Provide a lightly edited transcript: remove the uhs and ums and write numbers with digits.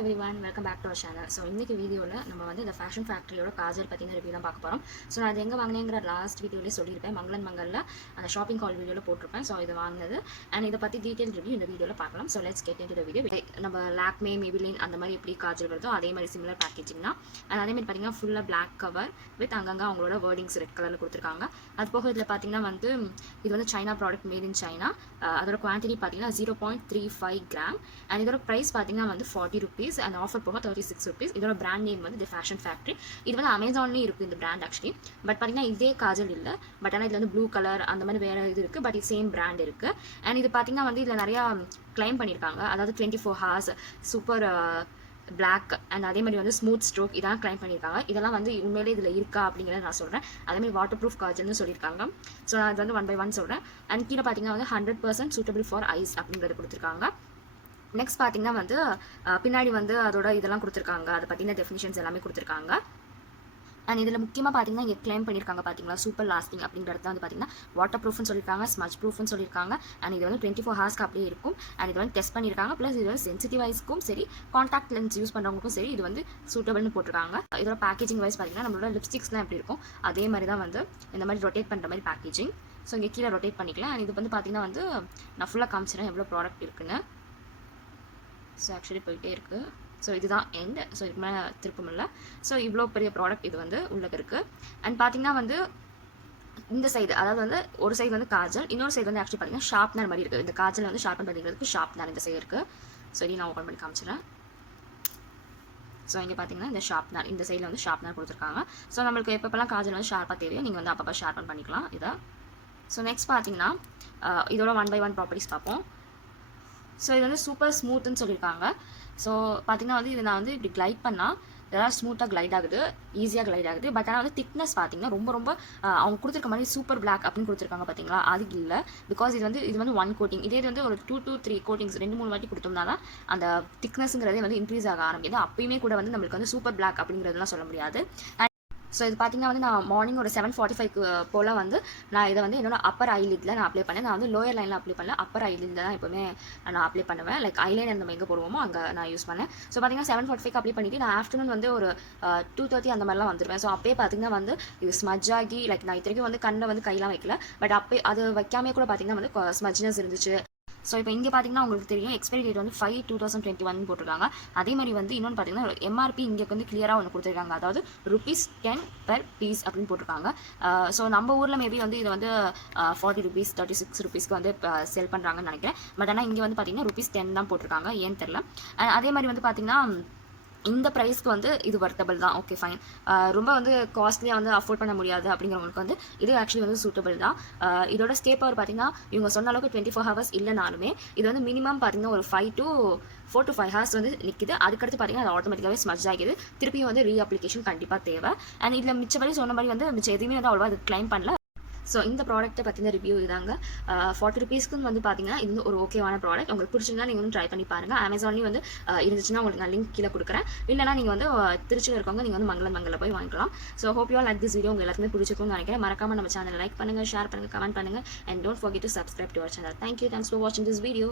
everyone, welcome back to our channel. So இன்னைக்கு வீடியோல நம்ம வந்து இந்த ஃபேஷன் ஃபேக்டரியோட காஜல் பத்தின ரிவ்யூ தான் பார்க்க போறோம். ஸோ நான் அது எங்க வாங்கினேங்கிற லாஸ்ட் வீடியோலயே சொல்லியிருப்பேன். மங்கல்ல அந்த ஷாப்பிங் கால் வீடியோல போட்டிருப்பேன். ஸோ இது வாங்கினது அண்ட் இதை பத்தி டீடைல் ரிவ்யூ இந்த வீடியோல பார்க்கலாம். So let's get into the video. நம்ம லாக்மே மேபிலின் அந்த மாதிரி எப்படி காஜல் வருதோ அதே மாதிரி சிமிலர் பேக்கேஜிங் தான். அண்ட் அதே மாதிரி பார்த்தீங்கன்னா ஃபுல்லாக பிளாக் கவர் வித் அங்கங்கே அவங்களோட வேர்டிங்ஸ் ரெட் கலரில் கொடுத்துருக்காங்க. அது போக இதில் பார்த்தீங்கன்னா வந்து இது வந்து China product made in China. அதோட குவான்டிட்டி பார்த்தீங்கன்னா 0.35 கிராம் அண்ட் இதோட ப்ரைஸ் பார்த்தீங்கன்னா வந்து 40 rupees and ஆஃபர் போக 36 rupees. இதோட பிராண்ட் நேம் வந்து தி ஃபேஷன் ஃபேக்டரி. இது வந்து அமேசான்லேயும் இருக்குது இந்த பிராண்ட் ஆக்சுவலி. பட் பார்த்தீங்கன்னா இதே காஜல் இல்லை, பட் ஆனால் இதில் வந்து ப்ளூ கலர் அந்த மாதிரி வேறு இது இருக்குது, பட் இது சேம் பிராண்ட் இருக்குது. அண்ட் இது பார்த்தீங்கன்னா வந்து இதில் நிறையா கிளைம் பண்ணியிருக்காங்க. அதாவது 24 hours சூப்பர் பிளாக் அண்ட் அதே மாதிரி வந்து ஸ்மூத் ஸ்ட்ரோக் இதெல்லாம் கிளைம் பண்ணியிருக்காங்க. இதெல்லாம் வந்து உண்மையிலே இதில் இருக்கா அப்படிங்கிறத நான் சொல்கிறேன். அதேமாதிரி வாட்டர் ப்ரூஃப் காஜல்னு சொல்லியிருக்காங்க. ஸோ நான் அது வந்து 1 by 1 சொல்கிறேன். அண்ட் கீழே பார்த்தீங்கன்னா வந்து 100% சூட்டபிள் ஃபார் ஐஸ் அப்படிங்கிறது கொடுத்துருக்காங்க. நெக்ஸ்ட் பார்த்தீங்கன்னா வந்து பின்னாடி வந்து அதோட இதெல்லாம் கொடுத்துருக்காங்க, அதை பற்றின டெஃபினிஷன்ஸ் எல்லாமே கொடுத்துருக்காங்க. அண்ட் இதில் முக்கியமாக பார்த்தீங்கன்னா இங்கே கிளைம் பண்ணியிருக்காங்க பார்த்தீங்களா, சூப்பர் லாஸ்டிங் அப்படிங்கிறது வந்து பார்த்தீங்கன்னா வாட்டர் ப்ரூஃப்னு சொல்லியிருக்காங்க, ஸ்மஜ் ப்ரூஃப்னு சொல்லியிருக்காங்க. அண்ட் இது வந்து 24 hours அப்படியே இருக்கும். அண்ட் இது வந்து டெஸ்ட் பண்ணியிருக்காங்க. ப்ளஸ் இது வந்து சென்சிட்டிவ் ஐஸ்க்கும் சரி, காண்டாக்ட் லென்ஸ் யூஸ் பண்ணுறவங்களுக்கும் சரி இது வந்து சூட்டபிள்னு போட்டிருக்காங்க. இதோட பேக்கேஜிங் வைஸ் பார்த்தீங்கன்னா நம்மளோட லிப்ஸ்டிக்ஸ்லாம் எப்படி இருக்கும் அதே மாதிரி தான் வந்து இந்த மாதிரி ரொட்டேட் பண்ணுற மாதிரி பேக்கேஜிங். ஸோ இங்கே கீழே ரொட்டேட் பண்ணிக்கலாம். அண்ட் இது வந்து பார்த்தீங்கன்னா வந்து நான் ஃபுல்லாக காமிச்சிடறேன் எவ்வளோ ப்ராடக்ட் இருக்குன்னு. ஸோ ஆக்சுவலி போயிட்டே இருக்குது. ஸோ இதுதான் எண்ட். ஸோ இதுக்கு மேலே திருப்பம் இல்லை. ஸோ இவ்வளோ பெரிய ப்ராடக்ட் இது வந்து உள்ளே இருக்குது. அண்ட் பார்த்தீங்கன்னா வந்து இந்த சைடு, அதாவது வந்து ஒரு சைடு வந்து காஜல், இன்னொரு சைடு வந்து ஆக்சுவலி பார்த்தீங்கன்னா ஷார்ப்னர் மாதிரி இருக்குது. இந்த காஜல் வந்து ஷார்ப்பன் பண்ணிக்கிறதுக்கு ஷார்ப்னர் இந்த சைடு இருக்குது. ஸோ இதை நான் ஓப்பன் பண்ணி காமிச்சிடறேன். ஸோ இங்கே பார்த்தீங்கன்னா இந்த ஷார்ப்னர் இந்த சைடில் வந்து ஷார்ப்னர் கொடுத்துருக்காங்க. ஸோ நம்மளுக்கு எப்பப்பெல்லாம் காஜல் வந்து ஷார்ப்பாக தேவையோ நீங்கள் வந்து அப்பப்போ ஷார்ப்பன் பண்ணிக்கலாம் இதை. ஸோ நெக்ஸ்ட் பார்த்தீங்கன்னா இதோட 1 by 1 ப்ராப்பர்ட்டிஸ் பார்ப்போம். ஸோ இது வந்து சூப்பர் ஸ்மூத்துன்னு சொல்லியிருக்காங்க. ஸோ பார்த்தீங்கன்னா வந்து இது நான் வந்து இப்படி கிளைட் பண்ணால் இதெல்லாம் ஸ்மூத்தாக கிளைட் ஆகுது, ஈஸியாக கிளைட் ஆகுது. பட் ஆனால் வந்து திக்னஸ் பார்த்தீங்கன்னா ரொம்ப அவங்க கொடுத்துருக்க மாதிரி சூப்பர் பிளாக் அப்படின்னு கொடுத்துருக்காங்க பார்த்தீங்களா, அது இல்லை. பிகாஸ் இது வந்து 1 coating. இதே வந்து ஒரு 2 to 3 coatings 2-3 வாட்டி கொடுத்தோம்னா தான் அந்த திக்னஸ்ங்கிறதே வந்து இன்க்ரீஸ் ஆக ஆரம்பிக்குது. அப்பயுமே கூட வந்து நம்மளுக்கு வந்து சூப்பர் பிளாக் அப்படிங்கிறதுலாம் சொல்ல முடியாது. ஸோ இது பார்த்தீங்கன்னா வந்து நான் மார்னிங் ஒரு 7:45 போல் வந்து நான் இதை வந்து என்னோட அப்பர் ஐலிட்டில் நான் அப்ளை பண்ணேன். நான் வந்து லோயர் லைனில் அப்ளை பண்ணல, அப்பர் ஐலிட்டில் தான் எப்போவுமே நான் அப்ளை பண்ணுவேன். லைக் ஐலைனர் நம்ம எங்கே போடுவோமோ அங்கே நான் யூஸ் பண்ணேன். ஸோ பார்த்தீங்கன்னா 7:45 அப்ளை பண்ணிவிட்டு நான் ஆஃப்டர்நூன் வந்து ஒரு 2:30 அந்த மாதிரிலாம் வந்துடுவேன். ஸோ அப்பயே பார்த்தீங்கன்னா வந்து இது ஸ்மஜ் ஆகி லைக் நான் இத்தனைக்கும் வந்து கண்ணை வந்து கையெல்லாம் வைக்கல, பட் அப்போ அது வைக்காமே கூட பார்த்தீங்கன்னா வந்து ஸ்மஜ்னஸ் இருந்துச்சு. ஸோ இப்போ இங்கே பார்த்தீங்கன்னா உங்களுக்கு தெரியும் எக்ஸ்பைரி டேட் வந்து 5/2021 போட்டிருக்காங்க. அதே மாதிரி வந்து இன்னொன்று பார்த்தீங்கன்னா எம்ஆர்பி இங்கே வந்து கிளியராக ஒன்று கொடுத்துருக்காங்க, அதாவது ₹10 per piece அப்படின்னு போட்டிருக்காங்க. ஸோ நம்ம ஊரில் மேபி வந்து இதை வந்து 40 rupees 36 rupeesக்கு வந்து செல் பண்ணுறாங்கன்னு நினைக்கிறேன். பட் ஆனால் இங்கே வந்து பார்த்தீங்கன்னா ₹10 தான் போட்டிருக்காங்க, ஏன்னு தெரில. அதே மாதிரி வந்து பார்த்தீங்கன்னா இந்த ப்ரைஸ்க்கு வந்து இது வர்த்தபிள் தான். Okay fine. ரொம்ப வந்து காஸ்ட்லியாக வந்து அஃபோர்ட் பண்ண முடியாது அப்படிங்கிறவங்களுக்கு வந்து இது ஆக்சுவலி வந்து சூட்டபிள் தான். இதோட ஸ்டே பவர் பார்த்தீங்கன்னா இவங்க சொன்ன அளவுக்கு 24 hours இல்லைனாலுமே இது வந்து மினிமம் பார்த்தீங்கன்னா ஒரு 4 to 5 hours வந்து நிற்கிது. அதுக்கடுத்து பார்த்தீங்கன்னா அது ஆட்டோமேட்டிக்காகவே ஸ்மஜ் ஆகிடுது. திருப்பியும் வந்து ரீஅப்ளிகேஷன் கண்டிப்பாக தேவை. அண்ட் இதில் மிச்சபடி சொன்ன மாதிரி வந்து மிச்சம் எதுவுமே வந்து அவ்வளோவா அது கிளைம் பண்ணல. ஸோ இந்த ப்ராடக்ட்டை பற்றின ரிவ்யூ இதாங்க. 40 rupeesக்கு வந்து பார்த்தீங்கன்னா இது வந்து ஒரு ஓகேவான ப்ராடக்ட். உங்களுக்கு பிடிச்சிருந்தா நீங்கள் வந்து ட்ரை பண்ணி பாருங்கள். அமேசான்லேயும் வந்து இருந்துச்சுன்னா உங்களுக்கு நான் லிங்க் கீழே கொடுக்குறேன். இல்லைனா நீங்கள் வந்து திருச்சியில் இருக்கவங்க நீங்கள் வந்து மங்கலில் போய் வாங்கிக்கலாம். So hope you all like this video. உங்கள் எல்லாருக்குமே பிடிச்சிருக்கும்னு நினைக்கிறேன். மறக்காமல் நம்ம சேனலை லைக் பண்ணுங்கள், ஷேர் பண்ணுங்கள், கமெண்ட் பண்ணுங்கள் and don't forget to subscribe to our channel. Thank you. Thanks for வாட்சிங் திஸ் வீடியோ.